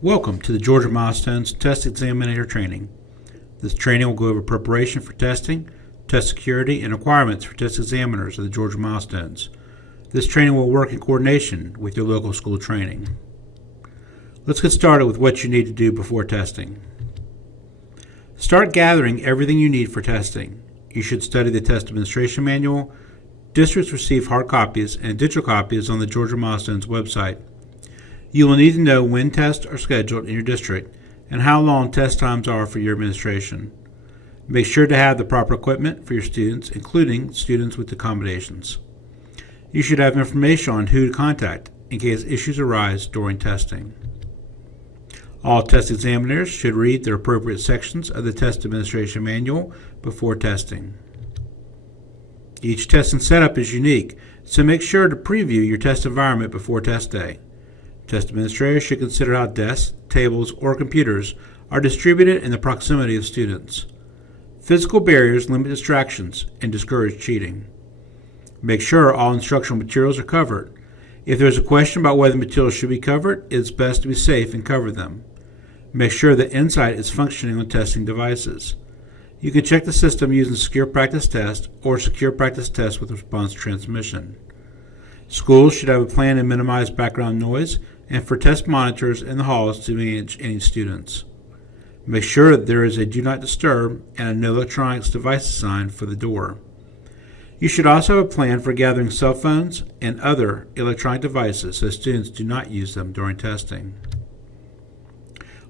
Welcome to the Georgia Milestones Test Examiner Training. This training will go over preparation for testing, test security, and requirements for test examiners of the Georgia Milestones. This training will work in coordination with your local school training. Let's get started with what you need to do before testing. Start gathering everything you need for testing. You should study the test administration manual. Districts receive hard copies and digital copies on the Georgia Milestones website. You will need to know when tests are scheduled in your district and how long test times are for your administration. Make sure to have the proper equipment for your students, including students with accommodations. You should have information on who to contact in case issues arise during testing. All test examiners should read the appropriate sections of the test administration manual before testing. Each testing setup is unique, so make sure to preview your test environment before test day. Test administrators should consider how desks, tables, or computers are distributed in the proximity of students. Physical barriers limit distractions and discourage cheating. Make sure all instructional materials are covered. If there is a question about whether materials should be covered, it is best to be safe and cover them. Make sure that Insight is functioning on testing devices. You can check the system using Secure Practice Test or Secure Practice Test with Response Transmission. Schools should have a plan to minimize background noise and for test monitors in the halls to manage any students. Make sure that there is a Do Not Disturb and a No Electronics Device sign for the door. You should also have a plan for gathering cell phones and other electronic devices so students do not use them during testing.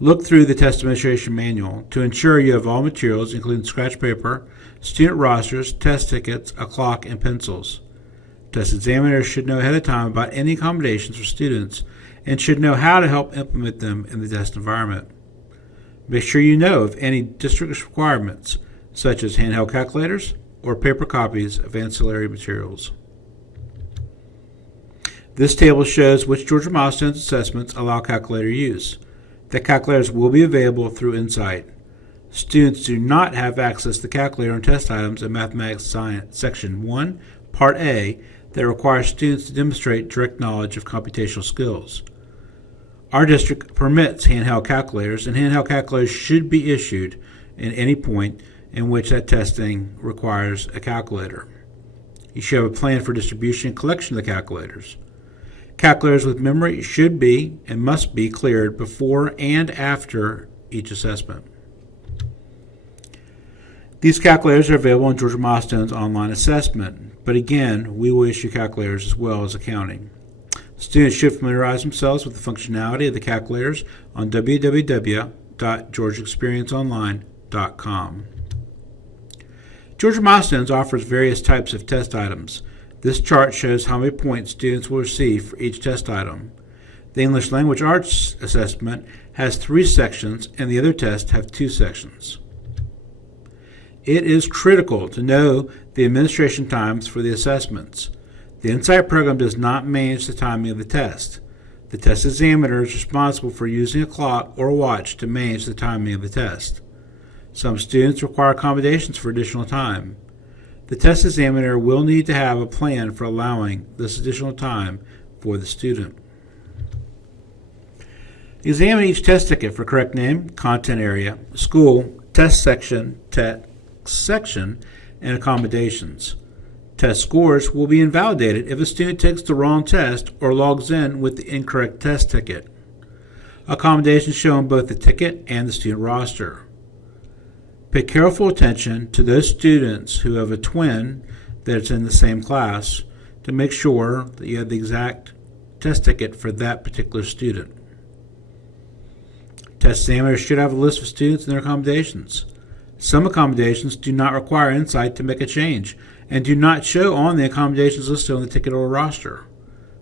Look through the test administration manual to ensure you have all materials, including scratch paper, student rosters, test tickets, a clock, and pencils. Test examiners should know ahead of time about any accommodations for students and should know how to help implement them in the test environment. Make sure you know of any district requirements, such as handheld calculators or paper copies of ancillary materials. This table shows which Georgia Milestones assessments allow calculator use. The calculators will be available through Insight. Students do not have access to the calculator on test items in Mathematics Science Section 1, Part A, that requires students to demonstrate direct knowledge of computational skills. Our district permits handheld calculators, and handheld calculators should be issued at any point in which that testing requires a calculator. You should have a plan for distribution and collection of the calculators. Calculators with memory should be and must be cleared before and after each assessment. These calculators are available in Georgia Milestones online assessment, but again, we will issue calculators as well as accounting. Students should familiarize themselves with the functionality of the calculators on www.georgiaexperienceonline.com. Georgia Milestones offers various types of test items. This chart shows how many points students will receive for each test item. The English Language Arts assessment has 3 sections and the other tests have 2 sections. It is critical to know the administration times for the assessments. The Insight program does not manage the timing of the test. The test examiner is responsible for using a clock or a watch to manage the timing of the test. Some students require accommodations for additional time. The test examiner will need to have a plan for allowing this additional time for the student. Examine each test ticket for correct name, content area, school, test section, text section, and accommodations. Test scores will be invalidated if a student takes the wrong test or logs in with the incorrect test ticket. Accommodations show on both the ticket and the student roster. Pay careful attention to those students who have a twin that's in the same class to make sure that you have the exact test ticket for that particular student. Test examiners should have a list of students and their accommodations. Some accommodations do not require Insight to make a change and do not show on the accommodations listed on the ticket or roster.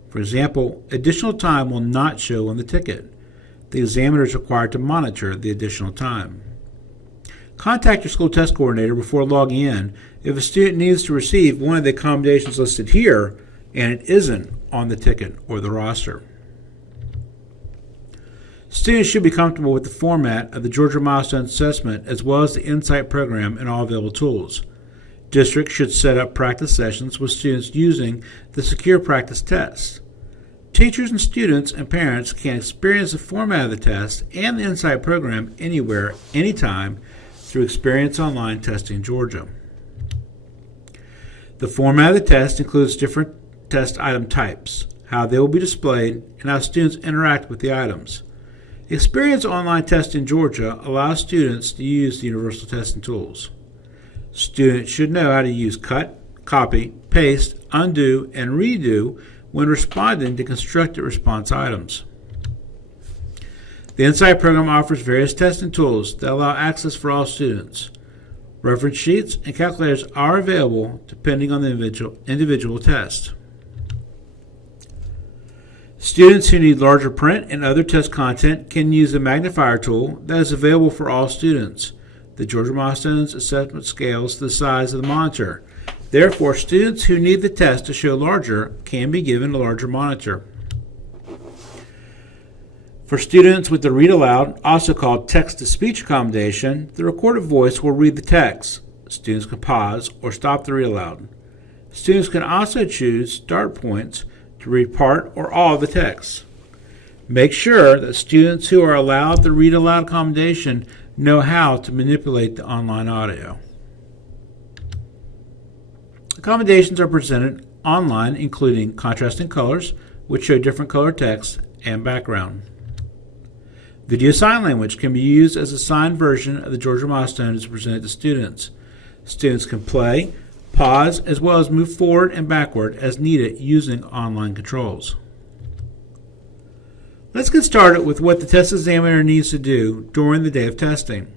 For example, additional time will not show on the ticket. The examiner is required to monitor the additional time. Contact your school test coordinator before logging in if a student needs to receive one of the accommodations listed here and it isn't on the ticket or the roster. Students should be comfortable with the format of the Georgia Milestones Assessment as well as the Insight program and all available tools. Districts should set up practice sessions with students using the Secure Practice Test. Teachers and students and parents can experience the format of the test and the Insight program anywhere, anytime through Experience Online Testing Georgia. The format of the test includes different test item types, how they will be displayed, and how students interact with the items. Experience Online Testing Georgia allows students to use the universal testing tools. Students should know how to use cut, copy, paste, undo, and redo when responding to constructed response items. The Insight program offers various testing tools that allow access for all students. Reference sheets and calculators are available depending on the individual test. Students who need larger print and other test content can use the magnifier tool that is available for all students. The Georgia Milestones assessment scales to the size of the monitor. Therefore, students who need the test to show larger can be given a larger monitor. For students with the read aloud, also called text-to-speech accommodation, the recorded voice will read the text. Students can pause or stop the read aloud. Students can also choose start points to read part or all of the text. Make sure that students who are allowed the read aloud accommodation know how to manipulate the online audio. Accommodations are presented online, including contrasting colors, which show different color text, and background. Video sign language can be used as a signed version of the Georgia Milestones presented to students. Students can play, pause, as well as move forward and backward as needed using online controls. Let's get started with what the test examiner needs to do during the day of testing.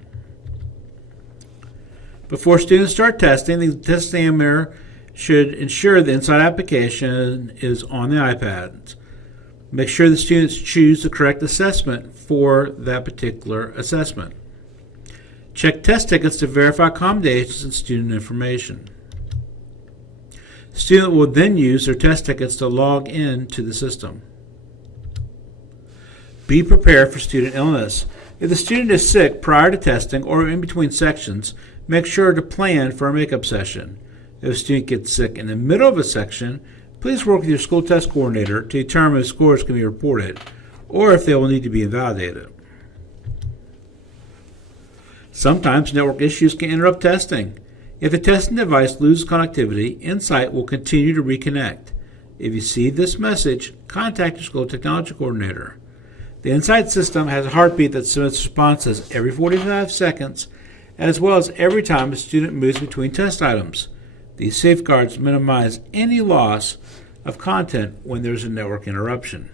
Before students start testing, the test examiner should ensure the Insight application is on the iPad. Make sure the students choose the correct assessment for that particular assessment. Check test tickets to verify accommodations and student information. The student will then use their test tickets to log in to the system. Be prepared for student illness. If the student is sick prior to testing or in between sections, make sure to plan for a makeup session. If a student gets sick in the middle of a section, please work with your school test coordinator to determine if scores can be reported or if they will need to be invalidated. Sometimes network issues can interrupt testing. If the testing device loses connectivity, Insight will continue to reconnect. If you see this message, contact your school technology coordinator. The Insight system has a heartbeat that submits responses every 45 seconds, as well as every time a student moves between test items. These safeguards minimize any loss of content when there's a network interruption.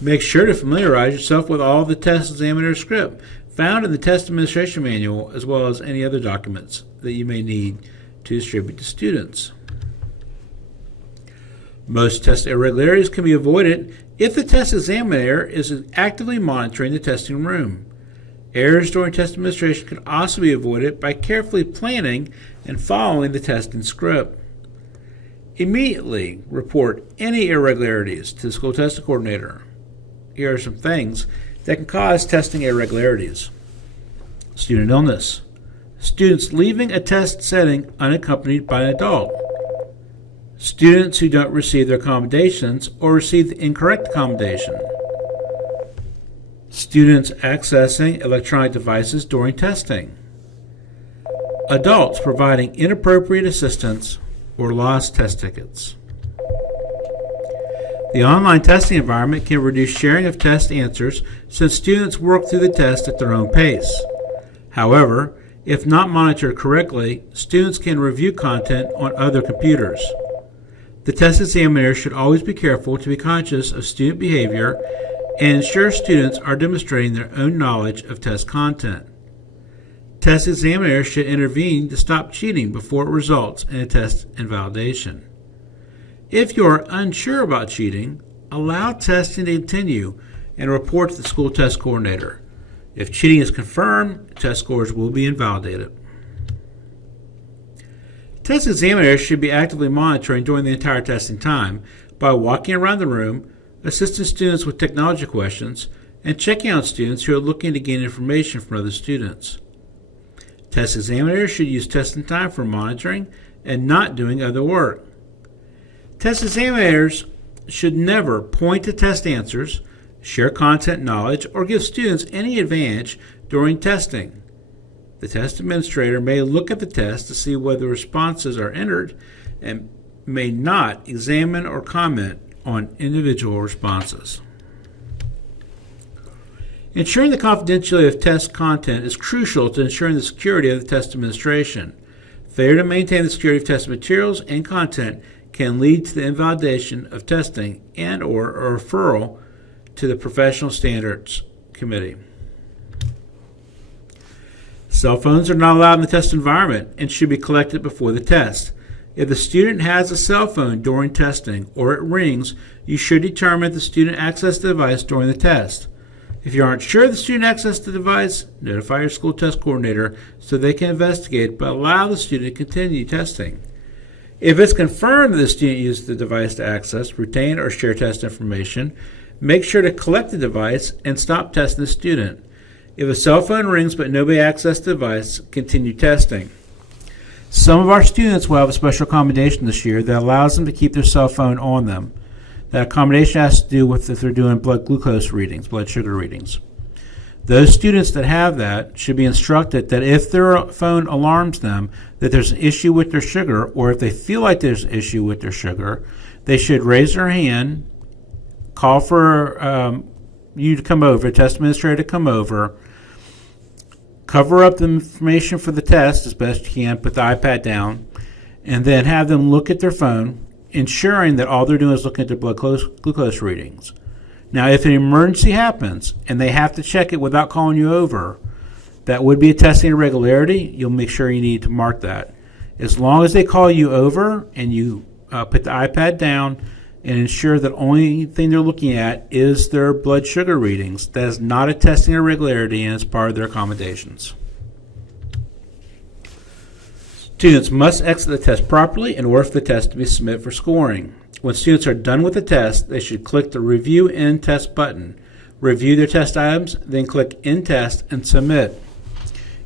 Make sure to familiarize yourself with all the test examiner script found in the test administration manual, as well as any other documents that you may need to distribute to students. Most test irregularities can be avoided if the test examiner is actively monitoring the testing room. Errors during test administration can also be avoided by carefully planning and following the testing script. Immediately report any irregularities to the school testing coordinator. Here are some things that can cause testing irregularities. Student illness. Students leaving a test setting unaccompanied by an adult. Students who don't receive their accommodations or receive the incorrect accommodation. Students accessing electronic devices during testing. Adults providing inappropriate assistance or lost test tickets. The online testing environment can reduce sharing of test answers since students work through the test at their own pace. However, if not monitored correctly, students can review content on other computers. The test examiner should always be careful to be conscious of student behavior and ensure students are demonstrating their own knowledge of test content. Test examiners should intervene to stop cheating before it results in a test invalidation. If you are unsure about cheating, allow testing to continue and report to the school test coordinator. If cheating is confirmed, test scores will be invalidated. Test examiners should be actively monitoring during the entire testing time by walking around the room, assisting students with technology questions, and checking on students who are looking to gain information from other students. Test examiners should use testing time for monitoring and not doing other work. Test examinators should never point to test answers, share content knowledge, or give students any advantage during testing. The test administrator may look at the test to see whether responses are entered and may not examine or comment on individual responses. Ensuring the confidentiality of test content is crucial to ensuring the security of the test administration. Failure to maintain the security of test materials and content can lead to the invalidation of testing and/or a referral to the Professional Standards Committee. Cell phones are not allowed in the test environment and should be collected before the test. If the student has a cell phone during testing or it rings, you should determine if the student accessed the device during the test. If you aren't sure the student accessed the device, notify your school test coordinator so they can investigate but allow the student to continue testing. If it's confirmed that the student used the device to access, retain, or share test information, make sure to collect the device and stop testing the student. If a cell phone rings but nobody accessed the device, continue testing. Some of our students will have a special accommodation this year that allows them to keep their cell phone on them. That accommodation has to do with if they're doing blood glucose readings, blood sugar readings. Those students that have that should be instructed that if their phone alarms them that there's an issue with their sugar, or if they feel like there's an issue with their sugar, they should raise their hand, call for you to come over, test administrator to come over, cover up the information for the test as best you can, put the iPad down, and then have them look at their phone, ensuring that all they're doing is looking at their blood glucose readings. Now, if an emergency happens and they have to check it without calling you over, that would be a testing irregularity. You'll make sure you need to mark that. As long as they call you over and you put the iPad down and ensure that the only thing they're looking at is their blood sugar readings, that is not a testing irregularity and is part of their accommodations. Students must exit the test properly in order for the test to be submitted for scoring. When students are done with the test, they should click the Review End Test button, review their test items, then click End Test and submit.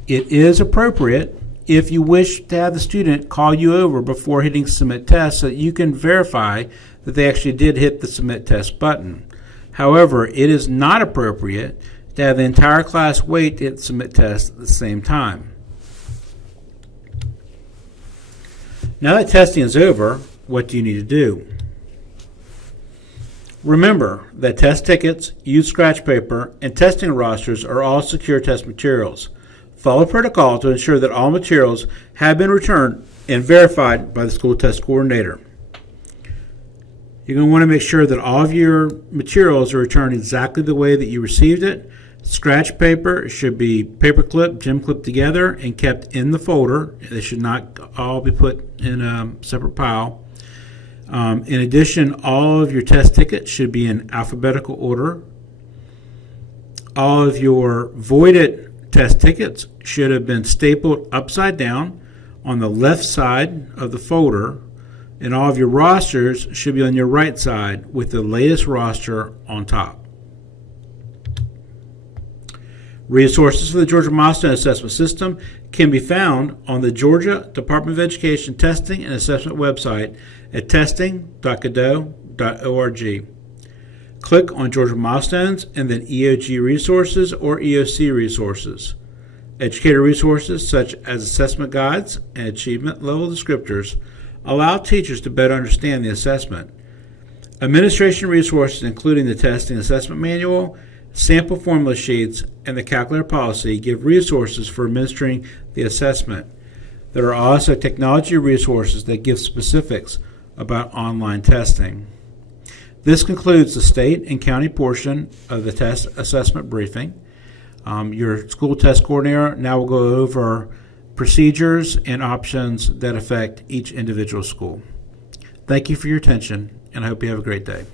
It is appropriate if you wish to have the student call you over before hitting Submit Test so that you can verify that they actually did hit the Submit Test button. However, it is not appropriate to have the entire class wait to hit Submit Test at the same time. Now that testing is over, what do you need to do? Remember that test tickets, used scratch paper, and testing rosters are all secure test materials. Follow protocol to ensure that all materials have been returned and verified by the school test coordinator. You're going to want to make sure that all of your materials are returned exactly the way that you received it. Scratch paper should be paper clipped, gem clipped together, and kept in the folder. They should not all be put in a separate pile. In addition, all of your test tickets should be in alphabetical order. All of your voided test tickets should have been stapled upside down on the left side of the folder, and all of your rosters should be on your right side with the latest roster on top. Resources for the Georgia Milestone Assessment System can be found on the Georgia Department of Education Testing and Assessment website at testing.gado.org. Click on Georgia Milestones and then EOG Resources or EOC Resources. Educator resources such as assessment guides and achievement level descriptors allow teachers to better understand the assessment. Administration resources including the Testing Assessment Manual, sample formula sheets, and the calculator policy give resources for administering the assessment. There are also technology resources that give specifics about online testing. This concludes the state and county portion of the test assessment briefing. Your school test coordinator now will go over procedures and options that affect each individual school. Thank you for your attention, and I hope you have a great day.